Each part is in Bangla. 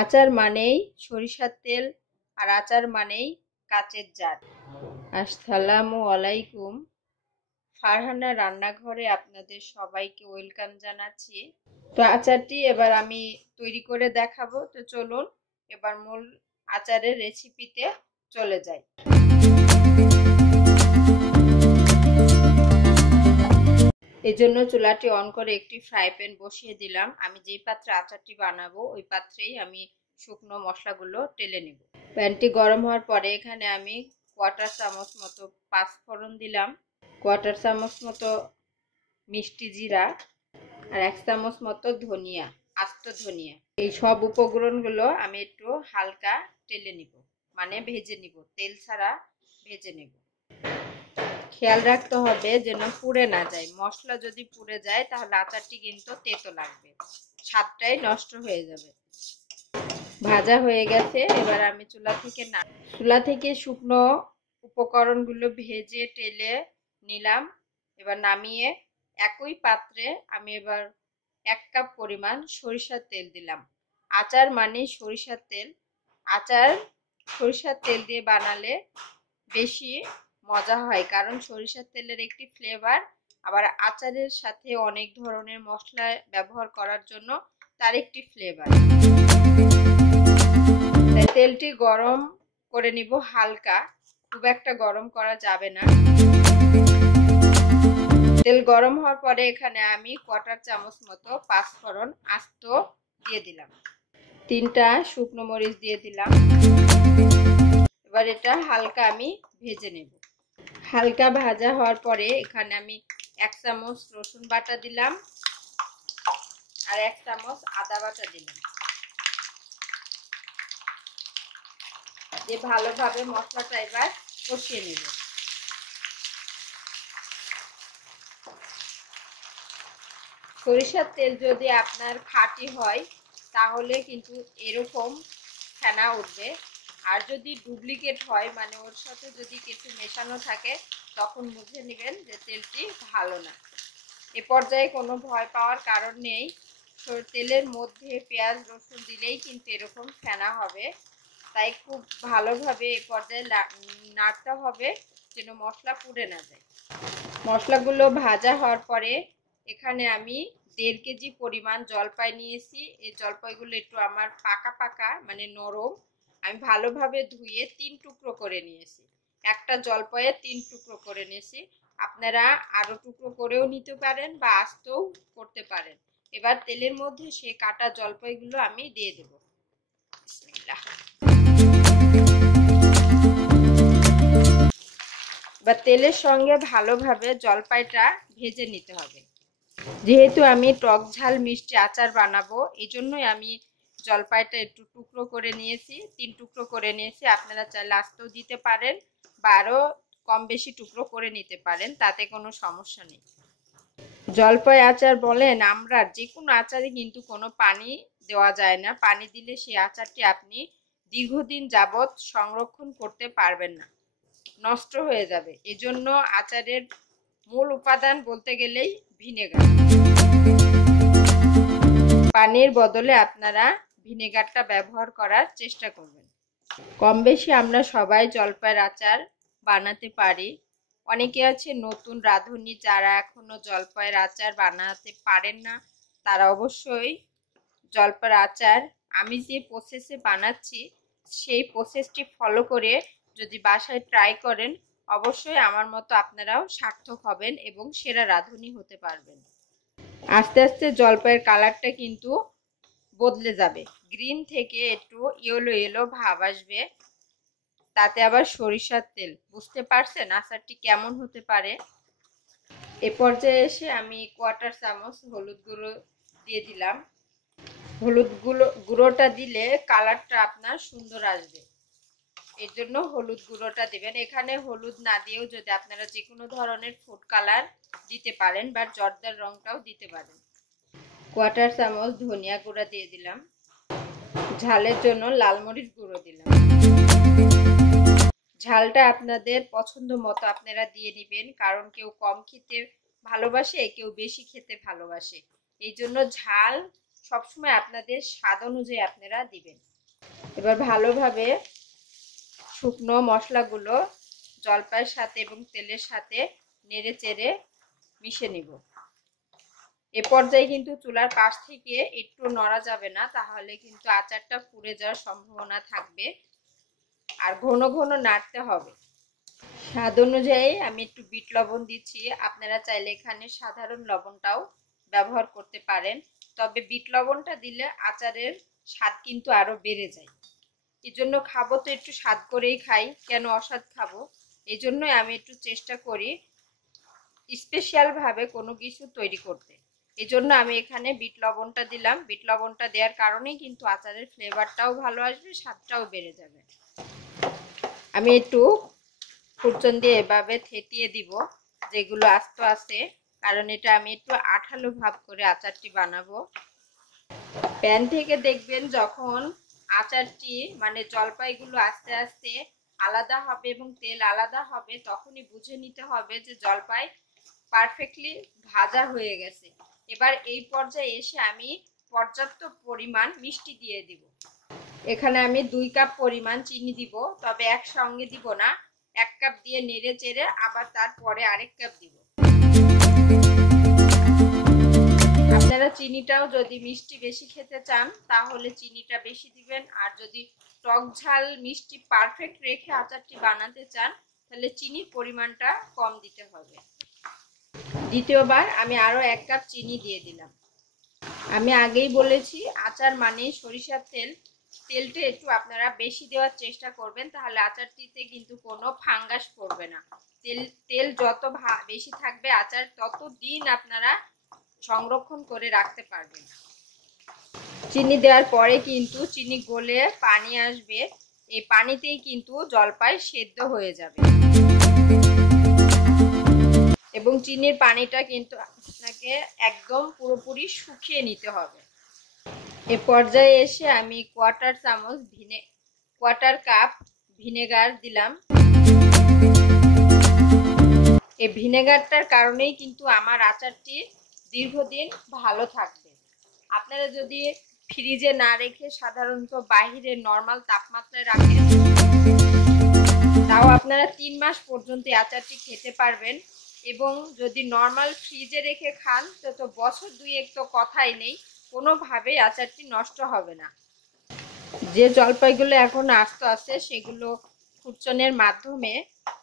আচার মানেই সরিষার তেল আর আচার মানেই কাচের জার। আসসালামু আলাইকুম। ফারহানা রান্নাঘরে আপনাদের সবাইকে ওয়েলকাম জানাচ্ছি। তো আচারটি এবার আমি তৈরি করে দেখাবো। তো চলুন এবার মূল আচারের রেসিপিতে চলে যাই। এই জন্য চুলাটি অন করে একটি ফ্রাই প্যান বসিয়ে দিলাম। আমি যেই পাত্রে আচারটি বানাবো ওই পাত্রেই আমি শুকনো মশলাগুলো টেলে নেব। প্যানটি গরম হওয়ার পরে এখানে আমি কোয়ার্টার চামচ মতো পাঁচফোড়ন দিলাম, কোয়ার্টার চামচ মতো মিষ্টি জিরা আর 1 চামচ মতো ধনিয়া, আস্ত ধনিয়া। এই সব উপকরণগুলো আমি একটু হালকা টেলে নিব, মানে ভেজে নিব, তেল ছাড়া ভেজে নেব। খেয়াল রাখতে হবে যেন পুড়ে না যায়। মশলা যদি পুড়ে যায় তাহলে আচারটি কিন্তু তেতো লাগবে, স্বাদটাই নষ্ট হয়ে যাবে। ভাজা হয়ে গেছে, এবার আমি চুলা থেকে শুকনো উপকরণগুলো ভেজে টেলে নিলাম। এবার নামিয়ে একই পাত্রে আমি এবার 1 কাপ পরিমাণ সরিষার তেল দিলাম। আচার মানে সরিষার তেল। আচার সরিষার তেল দিয়ে বানালে বেশি মজা হয়, কারণ সরিষার তেলের একটি ফ্লেভার, আবার আচারের সাথে অনেক ধরনের মশলা ব্যবহার করার জন্য তার একটি ফ্লেভার। তেলটি গরম করে নিব হালকা, খুব একটা গরম করা যাবে না। তেল গরম হওয়ার পরে এখানে আমি কোয়ার্টার চামচ মতো পাঁচফোড়ন আস্ত দিয়ে দিলাম, 3টা শুকনো মরিচ দিয়ে দিলাম। এবার এটা হালকা আমি ভেজে নেব। হালকা ভাজা হওয়ার পরে এখানে আমি 1 চামচ রসুন বাটা দিলাম আর 1 চামচ আদা বাটা দিলাম। দিয়ে ভালোভাবে মশলাটা এবার কষিয়ে নেব। সরিষার তেল যদি আপনার খাঁটি হয় তাহলে কিন্তু এরকম ফেনা উঠবে, আর যদি ডুপ্লিকেট হয়, মানে ওর সাথে যদি কিছু মেশানো থাকে, তখন বুঝে নেবেন যে তেলটি ভালো না। এ পর্যায়ে কোনো ভয় পাওয়ার কারণ নেই। তেলের মধ্যে পেঁয়াজ রসুন দিলেই কিন্তু এরকম ফেনা হবে, তাই খুব ভালোভাবে এ পর্যায়ে নাড়তে হবে যেন মশলা পুড়ে না যায়। মশলাগুলো ভাজা হওয়ার পরে এখানে আমি 1.5 কেজি পরিমাণ জলপাই নিয়েছি। এই জলপাইগুলো একটু আমার পাকা পাকা, মানে নরম। আমি ভালোভাবে ধুয়ে 3 টুকরো করে নিয়েছি। একটা জলপাইয়ে 3 টুকরো করে নিয়েছি। আপনারা আরো টুকরো করেও নিতে পারেন বা আস্তেও করতে পারেন। এবার তেলের মধ্যে সেই কাটা জলপাইগুলো আমি দিয়ে দেব। বিসমিল্লাহ। বা তেলের সঙ্গে ভালোভাবে জলপাইটা ভেজে নিতে হবে। যেহেতু আমি টক ঝাল মিষ্টি আচার বানাবো, এই জন্যই আমি জলপাইটা একটু টুকরো করে নিয়েছি, 3 টুকরো করে নিয়েছি। আপনারা চাইলে আস্তেও দিতে পারেন বা আরও কম বেশি টুকরো করে নিতে পারেন, তাতে কোনো সমস্যা নেই। জলপাই আচার বলেন আমরা যে কোনো আচারে কিন্তু কোনো পানি দেওয়া যায় না। পানি দিলে সেই আচারটি আপনি দীর্ঘদিন যাবৎ সংরক্ষণ করতে পারবেন না, নষ্ট হয়ে যাবে। এজন্য আচারের মূল উপাদান বলতে গেলেই ভিনেগার। পানির বদলে আপনারা ভিনেগারটা ব্যবহার করার চেষ্টা করবেন। কম বেশি আমরা সবাই জলপাইয়ের আচার বানাতে পারি। অনেকে আছে নতুন রাঁধুনি যারা এখনো জলপাইয়ের আচার বানাতে পারেন না, তারা অবশ্যই জলপাইয়ের আচার আমি যে প্রসেসে বানাচ্ছি সেই প্রসেসটি ফলো করে যদি বাসায় ট্রাই করেন, অবশ্যই আমার মতো আপনারাও সার্থক হবেন এবং সেরা রাঁধুনি হতে পারবেন। আস্তে আস্তে জলপাইয়ের কালারটা কিন্তু বদলে যাবে, গ্রিন থেকে একটু ইয়েলো ইয়েলো ভাব আসবে। তাতে আবার সরিষার তেল, বুঝতে পারছেন আচারটি কেমন হতে পারে। এ পর্যায়ে এসে আমি কোয়ার্টার চামচ হলুদ গুঁড়ো দিয়ে দিলাম। হলুদ গুঁড়োটা দিলে কালারটা আপনার সুন্দর আসবে, এর জন্য হলুদ গুঁড়োটা দিবেন। এখানে হলুদ না দিয়েও যদি আপনারা যে কোনো ধরনের ফুড কালার দিতে পারেন বা জর্দার রংটাও দিতে পারেন। কোয়ার্টার চামচ ধনিয়া গুঁড়া দিয়ে দিলাম। ঝালের জন্য লাল মরিচ গুঁড়ো দিলাম। ঝালটা আপনাদের পছন্দ মতো আপনারা দিয়ে নেবেন, কারণ কেউ কম খেতে ভালোবাসে, কেউ বেশি খেতে ভালোবাসে। এই জন্য ঝাল সবসময় আপনাদের স্বাদ অনুযায়ী আপনারা দিবেন। এবার ভালোভাবে শুকনো মশলাগুলো জলপাইয়ের সাথে এবং তেলের সাথে নেড়ে চেড়ে মিশিয়ে নিব। এ পর্যায়ে কিন্তু চুলার পাশ থেকে একটু নড়া যাবে না, তাহলে কিন্তু আচারটা পুড়ে যাওয়ার সম্ভাবনা থাকবে। আর ঘন ঘন নাড়তে হবে। স্বাদ অনুযায়ী আমি একটু বিট লবণ দিচ্ছি, আপনারা চাইলে এখানে সাধারণ লবণটাও ব্যবহার করতে পারেন, তবে বিট লবণটা দিলে আচারের স্বাদ কিন্তু আরো বেড়ে যায়। এই জন্য খাবো তো একটু স্বাদ করেই খাই, কেন অস্বাদ খাবো। এই জন্যই আমি একটু চেষ্টা করি স্পেশাল ভাবে কোনো কিছু তৈরি করতে। এই জন্য আমি এখানে বিট লবণটা দিলাম। বিট লবণটা দেওয়ার কারণেই কিন্তু আচারের ফ্লেভারটাও ভালো আসবে, স্বাদটাও বেড়ে যাবে। আমি একটু খুরচন দিয়ে এভাবে থেতিয়ে দিব যেগুলো আস্ত আছে, কারণ এটা আমি একটু আঠালো ভাব করে আচারটি বানাবো। প্যান থেকে দেখবেন যখন আচারটি মানে জলপাইগুলো আস্তে আস্তে আলাদা হবে এবং তেল আলাদা হবে, তখনই বুঝে নিতে হবে যে জলপাই পারফেক্টলি ভাজা হয়ে গেছে। এবার এই পর্যায়ে এসে আমি পর্যাপ্ত পরিমাণ মিষ্টি দিয়ে দিব। এখানে আমি 2 কাপ পরিমাণ চিনি দিব, তবে একসঙ্গে দিব না। 1 কাপ দিয়ে নেড়ে চেড়ে আবার তারপরে আরেক কাপ দিব। আপনারা চিনিটাও যদি মিষ্টি বেশি খেতে চান তাহলে চিনিটা বেশি দিবেন, আর যদি টক ঝাল মিষ্টি পারফেক্ট রেখে আচারটি বানাতে চান তাহলে চিনির পরিমাণটা কম দিতে হবে। দ্বিতীয়বার আমি আরো 1 কাপ চিনি দিয়ে দিলাম। আমি আগেই বলেছি আচার মানে সরিষার তেল, তেলটা একটু আপনারা বেশি দেওয়ার চেষ্টা করবেন, তাহলে আচারটিতে কিন্তু কোনো ফাঙ্গাস পড়বে না। তেল যত বেশি থাকবে আচার তত দিন আপনারা সংরক্ষণ করে রাখতে পারবেন। চিনি দেওয়ার পরে কিন্তু চিনি গলে পানি আসবে, এই পানিতেই কিন্তু জলপাই সেদ্ধ হয়ে যাবে এবং চিনির পানিটা কিন্তু আপনাকে একদম পুরোপুরি শুকিয়ে নিতে হবে। এ পর্যায়ে এসে আমি কোয়ার্টার কাপ ভিনেগার দিলাম। এই ভিনেগারটার কারণেই কিন্তু আমার আচারটি দীর্ঘদিন ভালো থাকবে। আপনারা যদি ফ্রিজে না রেখে সাধারণত বাহিরে নরমাল তাপমাত্রায় রাখেন, তাও আপনারা 3 মাস পর্যন্ত আচারটি খেতে পারবেন। এবং যদি নরমাল ফ্রিজে রেখে খান তো বছর 2 তো কথাই নেই, কোনোভাবেই আচারটি নষ্ট হবে না। যে জলপাইগুলো এখন আস্ত আছে সেগুলো খুরচনের মাধ্যমে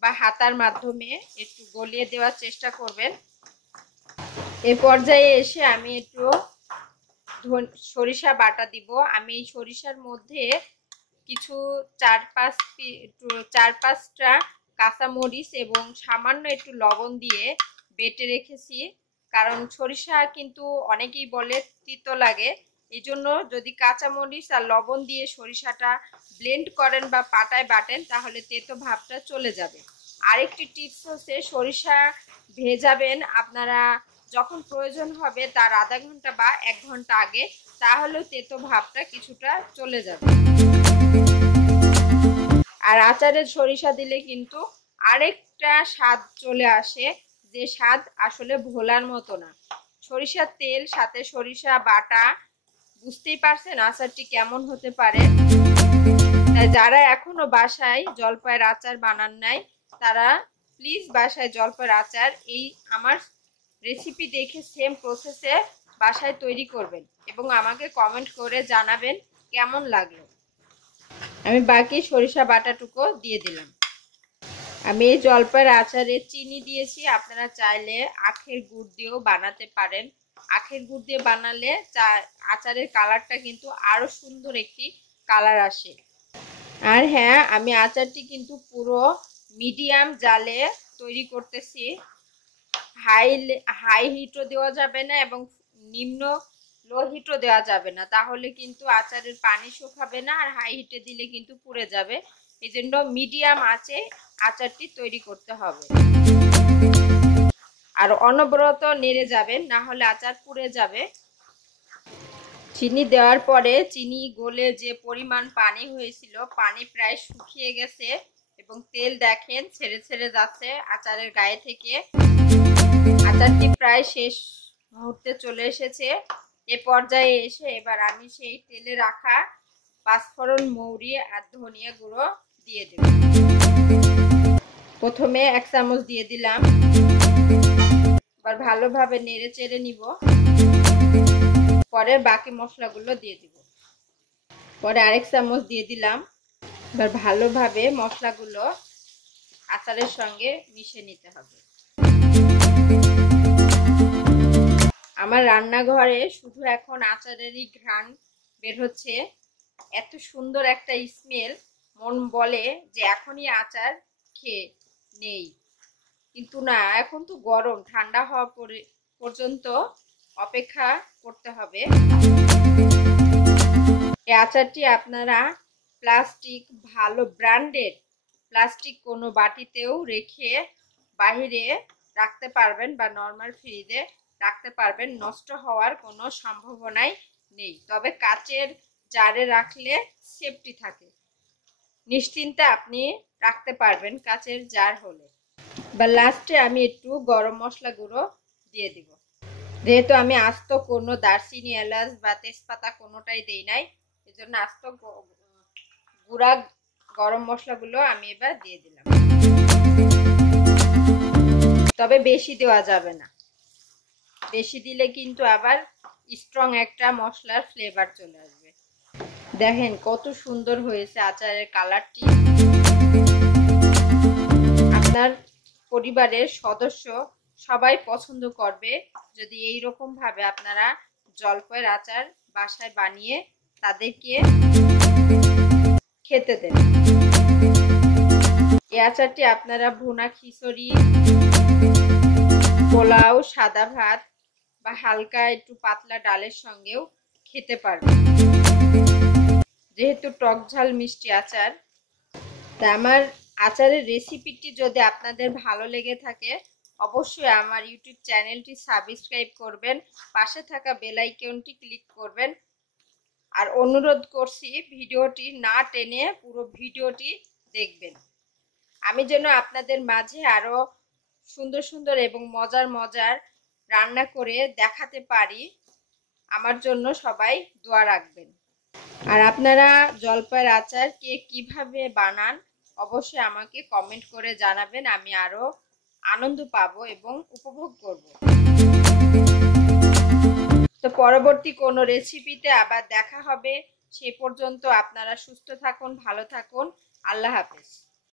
বা হাতার মাধ্যমে একটু গলিয়ে দেওয়ার চেষ্টা করবেন। এই পর্যায়ে এসে আমি একটু সরিষা বাটা দিব। আমি এই সরিষার মধ্যে কিছু 4-5টা কাঁচামরিচ এবং সামান্য একটু লবণ দিয়ে বেটে রেখেছি, কারণ সরিষা কিন্তু অনেকেই বলে তিতো লাগে। এই জন্য যদি কাঁচামরিচ আর লবণ দিয়ে সরিষাটা ব্লেন্ড করেন বা পাটায় বাটেন তাহলে তেতো ভাবটা চলে যাবে। আরেকটি টিপস হচ্ছে সরিষা ভেজাবেন আপনারা যখন প্রয়োজন হবে তার আধা ঘন্টা বা 1 ঘন্টা আগে, তাহলেও তেতো ভাবটা কিছুটা চলে যাবে। আর আচারের সরিষা দিলে কিন্তু আরেকটা স্বাদ চলে আসে, যে স্বাদ আসলে ভোলার মতো না। সরিষার তেল সাথে সরিষা বাটা, বুঝতেই পারছেন আচারটি কেমন হতে পারে। তাই যারা এখনো বাসায় জলপাইয়ের আচার বানান নাই তারা প্লিজ বাসায় জলপাইয়ের আচার এই আমার রেসিপি দেখে সেম প্রসেসে বাসায় তৈরি করবেন এবং আমাকে কমেন্ট করে জানাবেন কেমন লাগলো। আমি বাকি সরিষা বাটাটুকু দিয়ে দিলাম। আমি এই জলপাইয়ের আচারে চিনি দিয়েছি, আপনারা চাইলে আখের গুড় দিয়েও বানাতে পারেন। আখের গুড় দিয়ে বানালে আচারের কালারটা কিন্তু আরো সুন্দর একটি কালার আসে। আর হ্যাঁ, আমি আচারটি কিন্তু পুরো মিডিয়াম জালে তৈরি করতেছি। হাই হিটও দেওয়া যাবে না এবং নিম্ন লো হিটও দেওয়া যাবে না, তাহলে কিন্তু আচারের পানি শুকাবে না, আর হাই হিটে দিলে কিন্তু পুড়ে যাবে। এই জন্য মিডিয়াম আঁচে আচারটি তৈরি করতে হবে। আর অনবরত নেড়ে যাবেন, না হলে আচার পুড়ে যাবে। চিনি দেওয়ার পরে চিনি গলে যে পরিমাণ পানি হয়েছিল, পানি প্রায় শুকিয়ে গেছে এবং তেল দেখেন ছেড়ে ছেড়ে যাচ্ছে আচারের গায়ে থেকে। আচারটি প্রায় শেষ মুহূর্তে চলে এসেছে। এ পর্যায়ে এসে এবার আমি সেই তেলে রাখা পাঁচফোড়ন, মৌরি আর ধনিয়া গুঁড়ো দিয়ে দেব। প্রথমে 1 চামচ দিয়ে দিলাম, এবার ভালোভাবে নেড়ে চেড়ে নিব। পরে বাকি মশলাগুলো দিয়ে দিব। পরে আরেক চামচ দিয়ে দিলাম। এবার ভালোভাবে মশলাগুলো আচারের সঙ্গে মিশে নিতে হবে। আমার রান্নাঘরে শুধু এখন আচারেরই ঘ্রাণ বের হচ্ছে। এত সুন্দর একটা স্মেল, মন বলে যে এখনই আচার খেয়ে নেই, কিন্তু না, এখন তো গরম, ঠান্ডা হওয়া পর্যন্ত অপেক্ষা করতে হবে। এই আচারটি আপনারা প্লাস্টিক, ভালো ব্র্যান্ডেড প্লাস্টিক কোনো বাটিতেও রেখে বাহিরে রাখতে পারবেন বা নর্মাল ফ্রিজে রাখতে পারবেন, নষ্ট হওয়ার কোনো সম্ভাবনাই নেই। তবে কাচের জারে রাখলে সেফটি থাকে, নিশ্চিন্তে আপনি রাখতে পারবেন কাচের জার হলে। বা লাস্টে আমি একটু গরম মশলা গুঁড়ো দিয়ে দিব। যেহেতু আমি আস্ত কোনো দারচিনি, এলাচ বা তেজপাতা কোনোটাই দেই নাই, এজন্য আস্ত গুঁড়া গরম মশলাগুলো আমি এবার দিয়ে দিলাম। তবে বেশি দেওয়া যাবে না, বেশি দিলে কিন্তু আবার স্ট্রং একটা মশলার ফ্লেভার চলে আসবে। দেখেন কত সুন্দর হয়েছে আচারের কালারটি। আপনার পরিবারের সদস্য সবাই পছন্দ করবে যদি এই রকম ভাবে আপনারা জলপাইয়ের আচার বাসায় বানিয়ে তাদেরকে খেতে দেন। এই আচারটি আপনারা ভুনা খিচুড়ি, পোলাও, সাদা ভাত বা হালকা একটু পাতলা ডালের সঙ্গেও খেতে পারবেন। যেহেতু টক ঝাল মিষ্টি আচার, তা আমার আচারের রেসিপিটি যদি আপনাদের ভালো লেগে থাকে অবশ্যই আমার ইউটিউব চ্যানেলটি সাবস্ক্রাইব করবেন, পাশে থাকা বেল আইকনটি ক্লিক করবেন। আর অনুরোধ করছি ভিডিওটি না টেনে পুরো ভিডিওটি দেখবেন, আমি যেন আপনাদের মাঝে আরো সুন্দর সুন্দর এবং মজার মজার রান্না করে দেখাতে পারি। আমার জন্য সবাই দোয়া রাখবেন। আর আপনারা জলপাইয়ের আচার কে কিভাবে বানান অবশ্যই আমাকে কমেন্ট করে জানাবেন, আমি আরো আনন্দ পাবো এবং উপভোগ করব। তো পরবর্তী কোনো রেসিপিতে আবার দেখা হবে, সে পর্যন্ত আপনারা সুস্থ থাকুন, ভালো থাকুন, আল্লাহ হাফেজ।